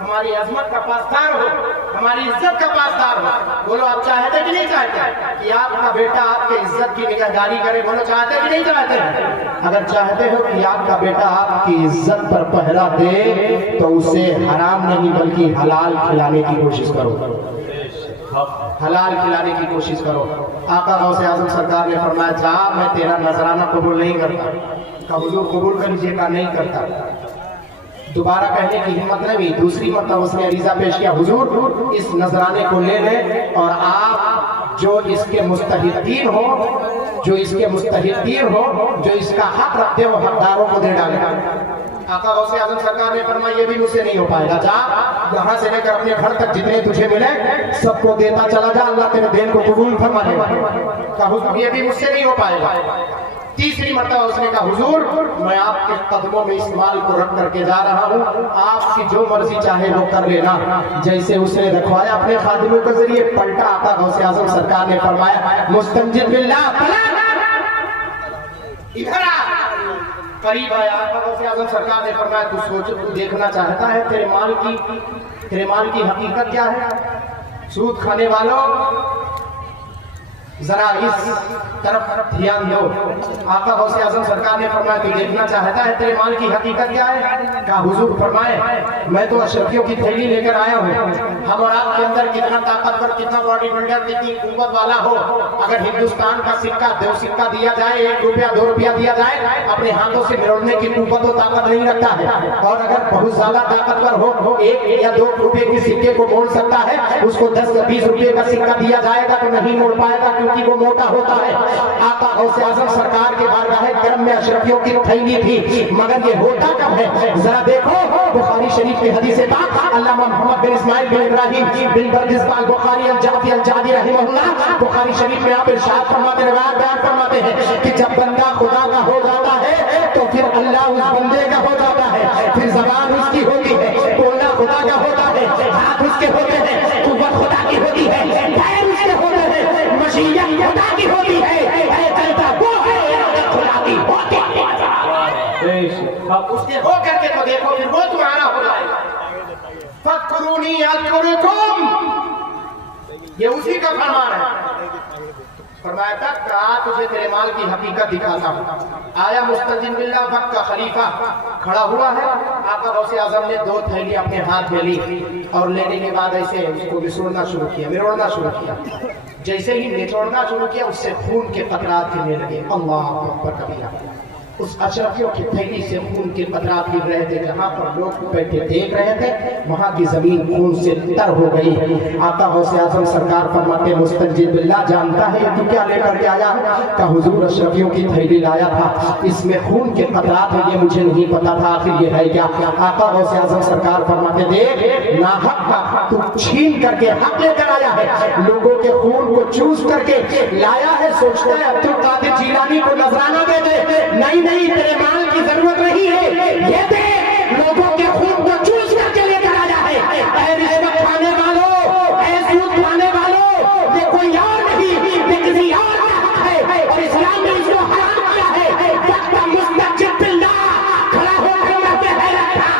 ہماری عظمت کا پاسدار ہو ہماری عزت کا پاسدار ہو بولو آپ چاہتے کہ نہیں چاہتے کہ آپ کا بیٹا آپ کے عزت کی نگہداری کرے بولو چاہتے کہ نہیں چاہتے اگر چاہتے ہو کہ آپ کا بیٹا آپ کی عزت پر پہرا دے تو اسے حرام نہیں بلکہ حلال کھلانے کی کوشش کرو حلال کھلانے کی کوشش کرو آقا غوث اعظم سرکار نے فرمایا جا میں تیرا نذرانہ قبول نہیں کرتا کہ حضور قبول کر لیجیے کا نہیں کرتا دوبارہ کہنے کی ہمت نہیں ہوئی دوسری مرتبہ اس نے عریضہ پیش کیا حضور اس نذرانے کو لے لیں اور آپ جو اس کے مستحقین ہو جو اس کا حق رکھتے ہو حقداروں کو دے ڈالیں آقا غوث اعظم سرکار نے فرمایا یہ بھی مجھ سے نہیں ہو پائے گا جا یہاں سے لے کر اپنے گھر تک جتنے تجھے ملے سب کو دیتا چلا جا اللہ تیرے دین کو قبول فرما لے گا حضور یہ بھی مجھ سے نہیں ہو پائے گا تیسری مرتبہ اس نے کہا حضور میں آپ کے قدموں میں اس مال کو رکھ کر کے جا رہا ہوں آپ کی جو مرضی چاہے وہ کر لینا جیسے اس نے رکھوایا اپنے خادموں کے ذریعے پلٹا آقا غوث اعظم سرکار نے فرمایا مستنجد باللہ ادھر آ قریب آیا آقا غوث اعظم سرکار نے فرمایا تو سوچ تو دیکھنا چاہتا ہے تیرے مال کی حقیقت کیا ہے سود کھانے والوں ذرا اس طرف دھیان دو آقا غوث اعظم سرکار نے فرمایا تو دیکھنا چاہتا ہے تیرے مال کی حقیقت کیا ہے کہا حضور فرمائے میں تو اشرفیوں کی تھیلی لے کر آیا ہوں ہم اور آپ کے اندر کتنا طاقتور کتنا باڈی بلڈر کتنی قوت والا ہو اگر ہندوستان کا سکہ 2 سکہ دیا جائے 1 روپیہ 2 روپیہ دیا جائے اپنے ہاتھوں سے مروڑنے کی قوت و طاقت نہیں رکھتا ہے اور اگر بہت زیادہ طاقتور ہو 1 یا 2 روپے کے سکے کو موڑ سکتا ہے اس کو 10 یا 20 روپے کا سکہ دیا جائے گا تو نہیں موڑ پائے گا کیونکہ وہ موٹا ہوتا ہے آقا غوث اعظم سرکار کے بارگاہ کرم میں اشرفیوں کی تھیلی تھی مگر یہ ہوتا کب ہے ذرا دیکھو بخاری شریف کی حدیث پاک علامہ محمد بن اسماعیل بن ابراہیم بن بردزبال بخاری الجعفی الجعدی رحمہ اللہ بخاری شریف میں آپ ارشاد فرماتے ہیں روایت بیان فرماتے ہیں کہ جب بندہ خدا کا ہو جاتا ہے تو پھر اللہ اس بندے کا ہو جاتا ہے پھر زبان اس کی ہوتی ہے بولنا خدا کا ہوتا ہے ہاتھ اس کے ہوتے ہیں قوت خدا کی ہوتی ہے پیر اس کے ہوتے ہیں مشیت خدا کی ہوتی ہے اے چلتا وہ ہے خدا کی ہوتی ہے اس کے ہو کر کے تو دیکھو پھر وہ تمہارا ہو جائے گا فَاذْكُرُونِي أَذْكُرْكُمْ یہ اسی کا فرمان ہے فرمایا تھا کہا تجھے تیرے مال کی حقیقت دکھاتا ہوں آیا مستنجد باللہ وقت کا خلیفہ کھڑا ہوا ہے آقا غوث اعظم نے 2 تھیلی اپنے ہاتھ میں لی اور لینے کے بعد ایسے اس کو مسوڑنا شروع کیا مروڑنا شروع کیا جیسے ہی نچوڑنا شروع کیا اس سے خون کے قطرات گرنے لگے اللہ اکبر کبیرہ اس اشرفیوں کی تھیلی سے خون کے قطرات گر رہے تھے جہاں پر لوگ بیٹھے دیکھ رہے تھے وہاں کی زمین خون سے تر ہو گئی آقا غوث اعظم سرکار فرماتے مستنجد باللہ جانتا ہے تو کیا لے کر کے آیا کہ حضور اشرفیوں کی تھیلی لایا تھا اس میں خون کے قطرات ہیں یہ مجھے نہیں پتا تھا آخر یہ ہے کیا آقا غوث اعظم سرکار فرماتے دیکھ ناحق کا تو چھین کر کے حق لے کر آیا ہے لوگوں کے خون کو چوس کر کے لایا ہے سوچتا ہے عبد القادر جیلانی کو نذرانہ دے دے نہیں تیرے مال کی ضرورت نہیں ہے یہ دے لوگوں کے خون کو چوس کر کے لے کر آیا ہے اے رشوت کھانے والوں اے سود کھانے والوں یہ کوئی اور نہیں یہ کسی اور کا حق ہے اور اسلام نے اس کو حرام کیا ہے وقت مستنجد باللہ کھڑا ہو کر کہتے ہیں رکھا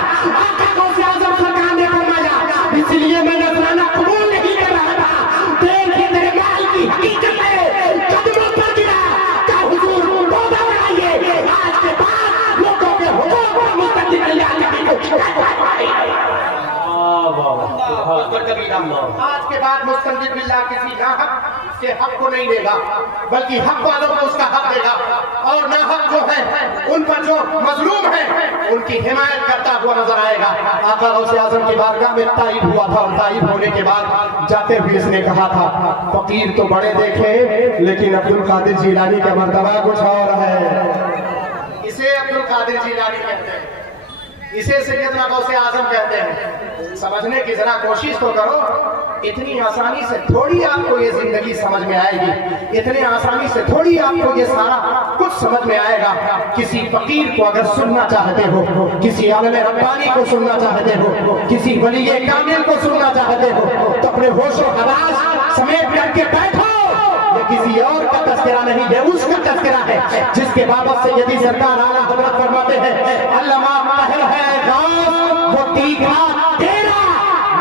آقا غوث اعظم سرکار نے فرمایا اس لیے میں نذرانہ قبول نہیں کر رہا تھا دیکھ یہ تیرے مال کی حقیقت ہے قدموں پر گرا کہ حضور توبہ بنائیے آج کے بعد لوگوں کے حقوق کو مستنجد باللہ آج کے بعد مستنجد باللہ کسی ناحق اس کے حق کو نہیں دے گا بلکہ حق والوں کو اس کا حق دے گا، اور ناحق جو ہے ان پر جو مظلوم ہے ان کی حمایت کرتا ہوا نظر آئے گا۔ آقا غوث اعظم کی بارگاہ میں تائب ہوا تھا، اور تائب ہونے کے بعد جاتے ہوئے اس نے کہا تھا فقیر تو بڑے دیکھے لیکن عبد القادر جیلانی کا مرتبہ کچھ اور ہے۔ اسے عبد القادر جیلانی کہتے ہیں، اسے سیدنا غوث اعظم کہتے ہیں۔ سمجھنے کی ذرا کوشش تو کرو، اتنی آسانی سے تھوڑی آپ کو یہ زندگی سمجھ میں آئے گی، اتنے آسانی سے تھوڑی آپ کو یہ سارا کچھ سمجھ میں آئے گا۔ کسی فقیر کو اگر سننا چاہتے ہو، کسی عالم ربانی کو سننا چاہتے ہو، کسی ولی کامل کو سننا چاہتے ہو تو اپنے ہوش و حواس سمیٹ کر کے بیٹھو۔ یہ کسی اور کا تذکرہ نہیں، یہ اس کا تذکرہ ہے جس کے بابت سیدی سرکار اعلیٰ حضرت فرماتے ہیں علامہ طاہر ہے غوث وہ تیغا تیرا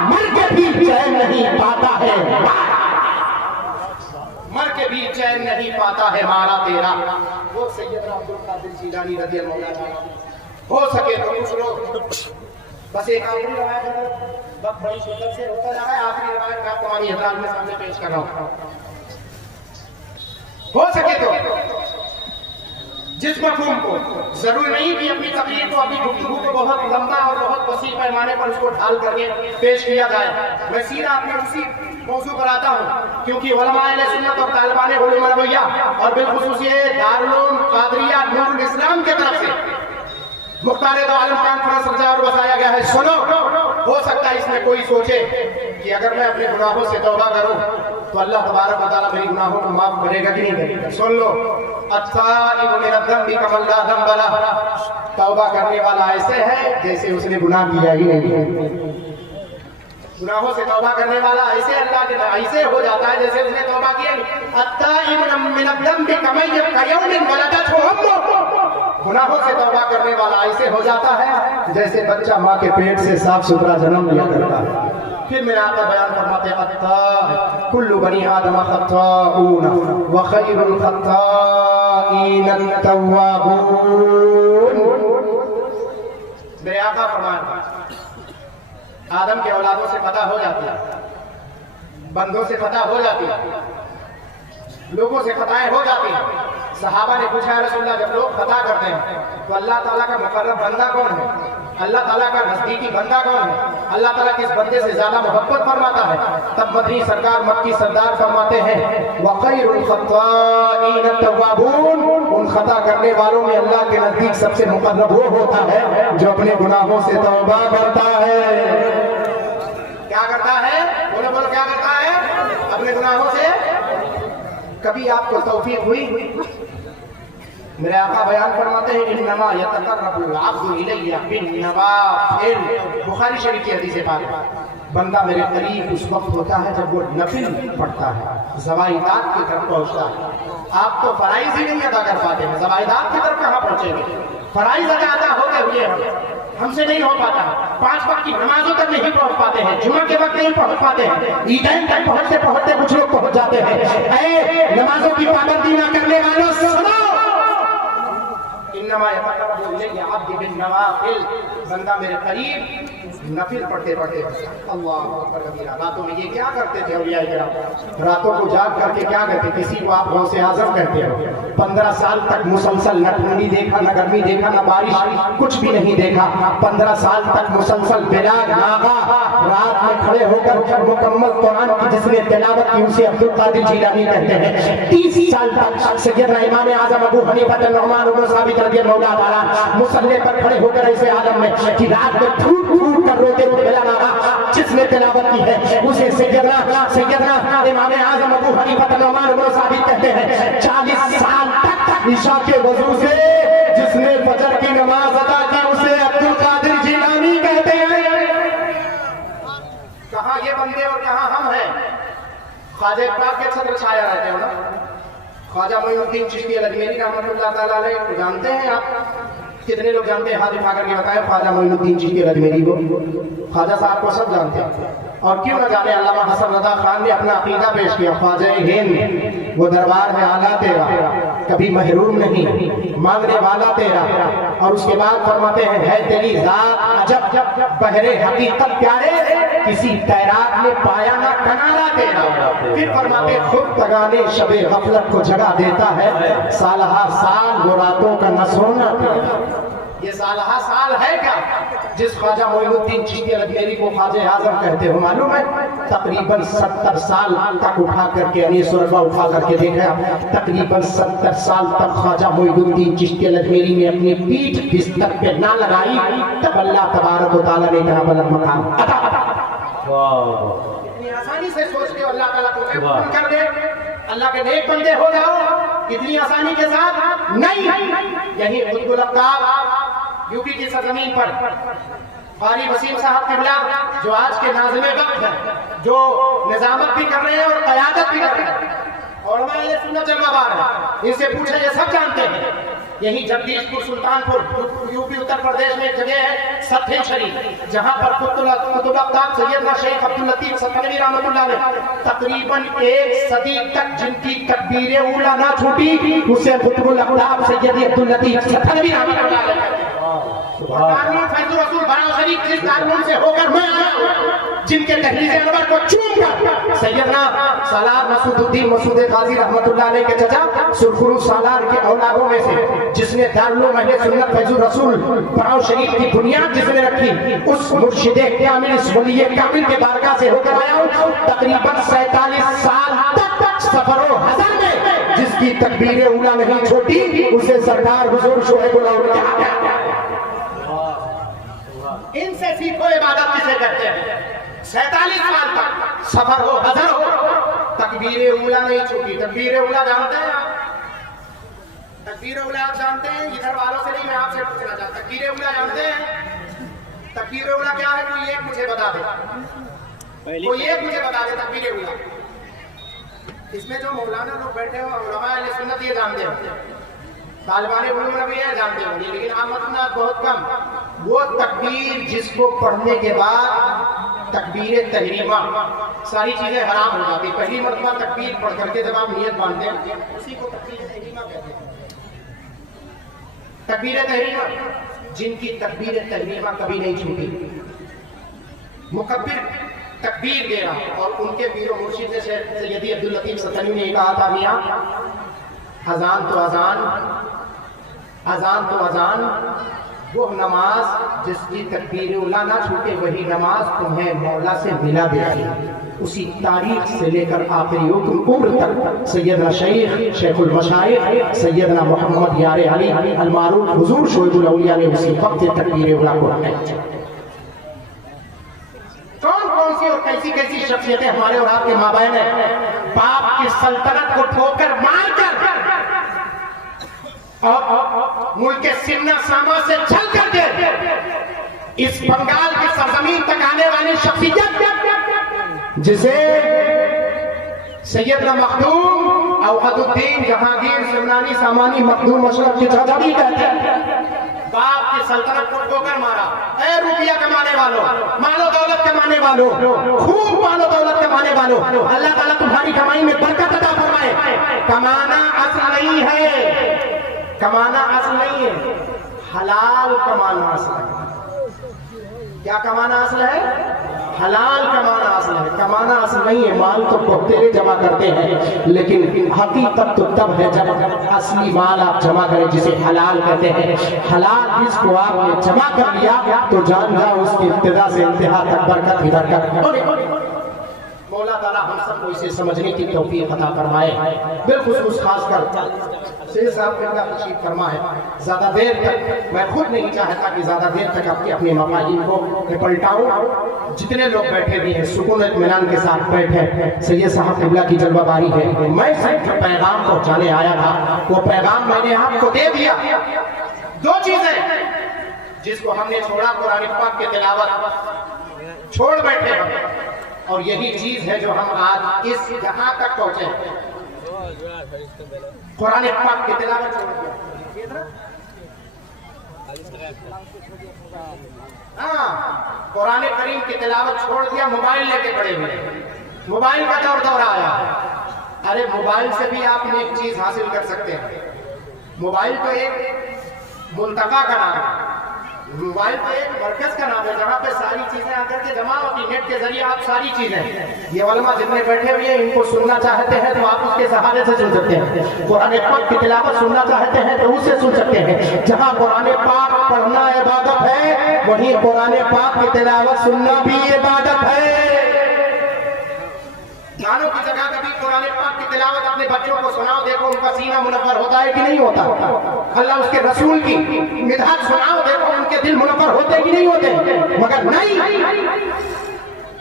مر کے بھی چین نہیں پاتا ہے، مر کے بھی چین نہیں پاتا ہے مارا تیرا۔ وہ سیدنا عبد القادر جیلانی رضی اللہ عنہ۔ ہو سکے تو کچھ لوگ بس ایک آخری روایت ہے، وقت بڑی شدت سے ہوتا جا رہا ہے، آخری روایت میں آپ کو تمام حضرات کے سامنے پیش کر رہا ہوں۔ ہو سکے تو جس مفہوم کو ضرور نہیں کہ اپنی تقریر کو، اپنی گفتگو کو بہت لمبا اور بہت وسیع پیمانے پر اس کو ڈھال کر کے پیش کیا جائے، میں سیدھا اپنے اسی موضوع پر آتا ہوں، کیونکہ علماء اہل سنت اور طالبان علوم نبویہ اور بالخصوص یہ دارالعلوم قادریہ نور الاسلام کے طرف سے مختار دو عالم کانفرنس رجا اور بسایا گیا ہے۔ سنو، ہو سکتا ہے اس میں کوئی سوچے کہ اگر میں اپنے گناہوں سے توبہ کروں تو اللہ تبارک و تعالیٰ میری گناہوں کو معاف کرے گا کہ نہیں کرے گا؟ سن لو، التائب من الذنب کمن لا ذنب لہ، توبہ کرنے والا ایسے ہے جیسے اس نے گناہ کیا ہی نہیں۔ گناہوں سے توبہ کرنے والا ایسے اللہ کے ایسے ہو جاتا ہے جیسے اس نے توبہ کیا نہیں۔ التائب من الذنب کمن یوم ولدتہ امہ، گناہوں سے توبہ کرنے والا ایسے ہو جاتا ہے جیسے بچہ ماں کے پیٹ سے صاف ستھرا جنم لیا کرتا ہے۔ پھر میرا آقا بیان فرماتے ہیں کل بنی آدم خطاؤون وخیر الخطائین التوابون۔ میرے آقا فرماتے آدم کے اولادوں سے خطا ہو جاتی ہے، بندوں سے خطا ہو جاتی ہے، لوگوں سے خطائیں ہو جاتی ہیں۔ صحابہ نے پوچھا یا رسول اللہ جب لوگ خطا کرتے ہیں تو اللہ تعالیٰ کا مقرب بندہ کون ہے؟ اللہ تعالیٰ کا نزدیکی بندہ کون ہے؟ اللہ تعالیٰ کس بندے سے زیادہ محبت فرماتا ہے؟ تب مدنی سرکار مکی سردار فرماتے ہیں وَخَيْرُ الْخَطَّائِينَ التَّوَّابُونَ، ان خطا کرنے والوں میں اللہ کے نزدیک سب سے مقرب وہ ہوتا ہے جو اپنے گناہوں سے توبہ کرتا ہے۔ کیا کرتا ہے؟ بولو بولو، کیا کرتا ہے؟ اپنے گناہوں سے۔ کبھی آپ کو توفیق ہوئی؟ میرے آقا بیان فرماتے ہیں انما یتقرب العبد الی بالنوافل، بخاری شریف کی حدیث پاک، بندہ میرے قریب اس وقت ہوتا ہے جب وہ نفل پڑھتا ہے، زوائدات کی طرف پہنچتا ہے۔ آپ تو فرائض ہی نہیں ادا کر پاتے ہیں، زوائدات کی طرف کہاں پہنچیں گے؟ فرائض ادا ہوتے ہوئے ہم سے نہیں ہو پاتا، 5 وقت کی نمازوں تک نہیں پہنچ پاتے ہیں، جمعہ کے وقت نہیں پہنچ پاتے ہیں، عیدین تک پہنچتے پہنچتے کچھ لوگ پہنچ جاتے ہیں۔ اے نمازوں کی پابندی نہ کرنے والوں سنو، انما یتقرب الی عبد بالنوافل، بندہ میرے قریب نفل پڑھتے پڑھتے اللہ اکبر کبیرہ۔ راتوں میں یہ کیا کرتے تھے اولیاء کرام؟ راتوں کو جاگ کر کے کیا کرتے؟ کسی کو آپ غوث اعظم کہتے ہو، 15 سال تک مسلسل نہ ٹھنڈی دیکھا، نہ گرمی دیکھا، نہ بارش، کچھ بھی نہیں دیکھا، 15 سال تک مسلسل بلا ناغا رات میں کھڑے ہو کر مکمل قرآن کی جس نے تلاوت کی اسے عبد القادر جیلانی کہتے ہیں۔ 30 سال تک سیدنا امام اعظم ابو حنیفہ النعمان بن ثابت رضی اللہ تعالیٰ مصلی پر کھڑے ہو کر ایسے عالم میں کہ رات میں پھوٹ پھوٹ کر روتے روتے بلا ناغا جس نے تلاوت کی ہے اسے سیدنا امام اعظم ابو حنیفہ النعمان بن ثابت کہتے ہیں 40 سال تک عشاء کے وضو سے جس نے فجر کی نماز ادا کی اسے عبد القادر جیلانی کہتے ہیں۔ کہاں یہ بندے اور کہاں ہم ہیں؟ خواجہ پاک کے چھتر چھایا رہتے ہو نا، خواجہ معین الدین چشتی الاجمیری رحمۃ اللہ تعالیٰ علیہ کو جانتے ہیں آپ؟ کتنے لوگ جانتے ہیں؟ ہاتھ اٹھا کر کے بتائیں خواجہ معین الدین چشتی الاجمیری کو۔ خواجہ صاحب کو سب جانتے ہیں، اور کیوں نہ جانے؟ علامہ حسن رضا خان نے اپنا عقیدہ پیش کیا، خواجہ ہند وہ دربار میں آلہ تیرا کبھی محروم نہیں، مانگنے والا تیرا۔ اور اس کے بعد فرماتے ہیں ہے تیری ذات عجب بحر حقیقت پیارے، کسی تیراک نے پایا نہ کنارہ تیرا۔ پھر فرماتے خود تگانے شب غفلت کو جگہ دیتا ہے، سالہ سال وہ راتوں کا نہ سونا تیرا۔ یہ سالہ سال ہے کیا جس خواجہ معین الدین چشتی اجمیری کو خواجہ اعظم کہتے ہو؟ معلوم ہے تقریباً 70 سال تک اٹھا کر کے انیس سوربا اٹھا کر کے دیکھا، تقریباً 70 سال تک خواجہ معین الدین چشتی اجمیری نے اپنی پیٹھ بستر پہ نہ لگائی، تب اللہ تبارک و تعالیٰ نے اتنا بلند مقام عطا۔ اتنی آسانی سے سوچتے ہو اللہ تعالیٰ کو قبول کر دے، اللہ کے نیک بندے ہو جاؤ اتنی آسانی کے ساتھ نہیں۔ یہی قطب الافطار یو پی کی سرزمین پر قاری وسیم صاحب قبلہ جو آج کے ناظم وقت ہیں، جو نظامت بھی کر رہے ہیں اور قیادت بھی کر رہے ہیں، اور ہمارے یہ سنت جلوہ ہے، ان سے پوچھے یہ سب جانتے ہیں۔ یہی جگدیش پور سلطان پور یو پی اتر پردیش میں ایک جگہ ہے ستھن شریف، جہاں پر قطب الافطار سیدنا شیخ عبداللطیف ستھنوی رحمۃ اللہ علیہ تقریباً 1 صدی تک جن کی تکبیر اولیٰ نہ چھوٹی، اسے قطب الافطار سید عبداللطیف ستھنوی رحمۃ اللہ علیہ دارالعلوم فیض الرسول براؤ شریف جس دارالعلوم سے ہو کر میں آیا ہوں، جن کے تحریز انور کو چوم کر سیدنا سالار مسعود الدین مسعود قاضی رحمۃ اللہ علیہ کے چچا سرخرو سالار کے اولادوں میں سے جس نے دارالعلوم اہل سنت فیض الرسول براؤ شریف کی بنیاد جس نے رکھی، اس مرشد کامل اس ولی کامل کے بارگاہ سے ہو کر آیا ہوں۔ تقریباً 47 سال تک سفر و حضر میں جس کی تکبیر اولیٰ نہیں چھوٹی، اسے سرکار حضور شعیب الاولیاء کہا گیا۔ ان سے سیکھو عبادت کسے کہتے ہیں؟ 47 سال تک سفر ہو حضر ہو، تکبیر اولیٰ نہیں چھوٹی۔ تکبیر اولیٰ جانتے ہیں آپ؟ تکبیر اولیٰ آپ جانتے ہیں؟ ادھر والوں سے نہیں، میں آپ سے پوچھنا چاہتا ہوں تکبیر اولیٰ جانتے ہیں؟ تکبیر اولیٰ کیا ہے؟ کوئی ایک مجھے بتا دے، کوئی ایک مجھے بتا دے تکبیر اولیٰ۔ اس میں جو مولانا لوگ بیٹھے ہو علماء اہل سنت یہ جانتے ہیں، طالبان علوم بھی یہ جانتے ہوں گے، لیکن عامت الناس بہت کم۔ وہ تکبیر جس کو پڑھنے کے بعد تکبیر تحریمہ ساری چیزیں حرام ہو جاتی، پہلی مرتبہ تکبیر پڑھ کر کے جب آپ نیت باندھتے ہیں اسی کو تکبیر تحریمہ کہتے ہیں۔ تکبیر تحریمہ جن کی تکبیر تحریمہ کبھی نہیں چھوٹی، مکبر تکبیر دے رہا، اور ان کے پیر و مرشد سے سیدی عبداللطیف ستھنوی نے کہا تھا میاں اذان تو اذان، اذان تو اذان، وہ نماز جس کی تکبیر اولیٰ نہ چھوٹے وہی نماز تمہیں مولا سے ملا دیتی۔ اسی تاریخ سے لے کر آخری عمر تک سیدنا شیخ المشائخ سیدنا محمد یار علی المعروف حضور شعیب الاولیاء نے اسی وقت تکبیر اولیٰ کو رکھا۔ کون سی اور کیسی کیسی شخصیتیں ہمارے اور آپ کے مابین ہیں، باپ کی سلطنت کو ٹھوکر مار کر اور ملک سمنا ساما سے چل کر کے اس بنگال کی سرزمین تک آنے والی شخصیت جسے سیدنا مخدوم اوحد الدین جہانگیر سمنانی سامانی مخدوم اشرف کے چچا بھی کہتے ہیں، باپ کی سلطنت کو ٹھوکر مارا۔ اے روپیہ کمانے والوں، مال و دولت کمانے والوں، خوب مال و دولت کمانے والوں، اللہ تعالیٰ تمہاری کمائی میں برکت عطا فرمائے۔ کمانا اصل نہیں ہے، کمانا اصل نہیں ہے، حلال کمانا اصل ہے۔ کیا کمانا اصل ہے؟ حلال کمانا اصل ہے، کمانا اصل نہیں ہے۔ مال تو بہتیرے جمع کرتے ہیں، لیکن حقیقت تو تب ہے جب اصلی مال آپ جمع کریں جسے حلال کہتے ہیں۔ حلال جس کو آپ نے جمع کر لیا تو جان جاؤ اس کی ابتدا سے انتہا تک برکت ہی برکت۔ مولا تعالیٰ ہم سب کو اسے سمجھنے کی توفیق عطا فرمائے۔ بالخصوص خاص کر سید صاحب کا تشریف فرما ہے، زیادہ دیر تک میں خود نہیں چاہتا کہ زیادہ دیر تک آپ کے اپنے مفاہیم کو میں پلٹاؤں۔ جتنے لوگ بیٹھے بھی ہیں سکون اطمینان کے ساتھ بیٹھے، سید صاحب قبلہ کی جلوہ باری ہے۔ میں صرف جو پیغام پہنچانے آیا تھا وہ پیغام میں نے آپ کو دے دیا۔ دو چیزیں جس کو ہم نے چھوڑا، قرآن پاک کی تلاوت چھوڑ بیٹھے ہیں، اور یہی چیز ہے جو ہم آج اس جہاں تک پہنچے ہیں۔ قرآن پاک کی تلاوت چھوڑ دیا، قرآن کریم کی تلاوت چھوڑ دیا، موبائل لے کے پڑے ہوئے، موبائل کا دور آیا۔ ارے موبائل سے بھی آپ ایک چیز حاصل کر سکتے ہیں، موبائل تو ایک ملتقا کا نام ہے، موبائل تو ایک مرکز کا نام ہے جہاں پہ ساری چیزیں آ کر کے جمع ہوتی، نیٹ کے ذریعے آپ ساری چیزیں، یہ علماء جتنے بیٹھے ہوئے ہیں ان کو سننا چاہتے ہیں تو آپ اس کے سہارے سے سن سکتے ہیں، قرآن پاک کی تلاوت سننا چاہتے ہیں تو اس سے سن سکتے ہیں۔ جہاں قرآن پاک پڑھنا عبادت ہے وہیں قرآن پاک کی تلاوت سننا بھی عبادت ہے۔ گانوں کی جگہ کبھی قرآن پاک کی تلاوت اپنے بچوں کو سناؤ، دیکھو ان کا سینہ منور ہوتا ہے کہ نہیں ہوتا، اللہ اس کے رسول کی مدحت سناؤ، دیکھو ان کے دل منور ہوتے کہ نہیں ہوتے، مگر نہیں،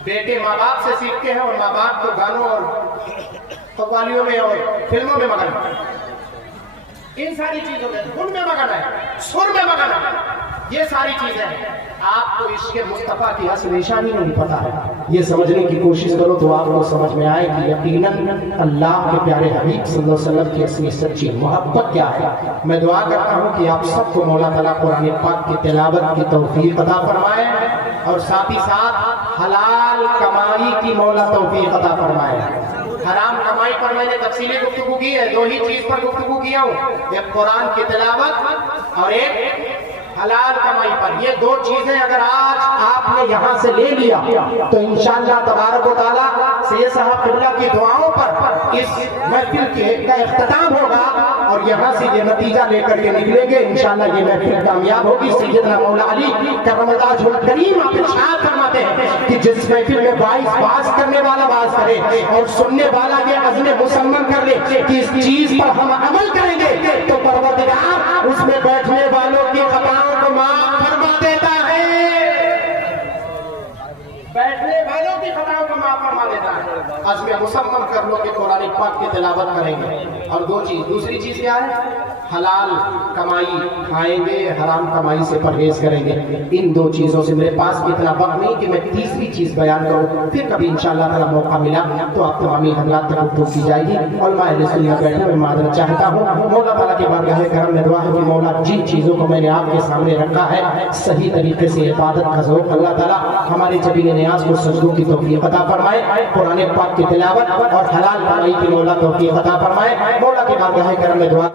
بیٹے ماں باپ سے سیکھتے ہیں اور ماں باپ تو گانوں اور قوالیوں میں اور فلموں میں مگن ہے، ان ساری چیزوں میں دھن میں مگن ہے، سر میں مگن ہے، یہ ساری چیزیں ہیں۔ آپ کو عشق مصطفیٰ کی اصل نشانی نہیں پتا ہے، یہ سمجھنے کی کوشش کرو تو آپ کو سمجھ میں آئے کہ یقیناً اللہ کے پیارے حبیب صلی اللہ علیہ وسلم کی اصلی سچی محبت کیا ہے۔ میں دعا کرتا ہوں کہ آپ سب کو مولا تعالیٰ قرآن پاک کی تلاوت کی توفیق عطا فرمائے اور ساتھ ہی ساتھ حلال کمائی کی مولا توفیق عطا فرمائے۔ حرام کمائی پر میں نے تفصیلی گفتگو کی ہے، دو ہی چیز پر گفتگو کیا ہوں، ایک قرآن کی تلاوت اور ایک حلال کمائی پر۔ یہ دو چیزیں اگر آج آپ نے یہاں سے لے لیا تو انشاءاللہ تبارک و تعالیٰ سید صاحب قبلہ کی دعاؤں پر اس محفل کا اختتام ہوگا اور یہاں سے یہ نتیجہ لے کر کے نکلیں گے انشاءاللہ یہ محفل کامیاب ہوگی۔ سیدنا مولا علی کرم اللہ وجہہ الکریم آپ ارشاد فرماتے ہیں کہ جس محفل میں باعث کرنے والا باعث کرے اور سننے والا یہ عزم مصمم کر لے کہ اس چیز پر ہم عمل کریں گے تو پروردگار اس میں بیٹھنے والوں کی خطاؤں کو معاف فرما دیتا ہے، بیٹھنے والوں کی خطاؤں کو معاف فرما دیتا ہے۔ عزم مصمم کر لو کہ قرآن پاک کی تلاوت کریں گے۔ اور دوسری چیز کیا ہے؟ حلال کمائی کھائیں گے، حرام کمائی سے پرہیز کریں گے۔ ان دو چیزوں سے میرے پاس بھی اتنا وقت نہیں کہ میں تیسری چیز بیان کروں، پھر کبھی انشاءاللہ تعالیٰ موقع ملا تو آپ تمامی حضرات تک گفتگو کی جائے گی۔ علماء اہل سنت بیٹھے میں معذرت چاہتا ہوں، مولا تعالیٰ کی بارگاہ کرم میں دعا ہے کہ مولا جن چیزوں کو میں نے آپ کے سامنے رکھا ہے صحیح طریقے سے عبادت کا ذوق اللہ تعالیٰ ہمارے جبین نیاز کو سجدوں کی توفیق عطا فرمائے، قرآن پاک کی تلاوت اور حلال کمائی کی مولا توفیق عطا فرمائے۔ مولا کی بارگاہ کرم میں دعا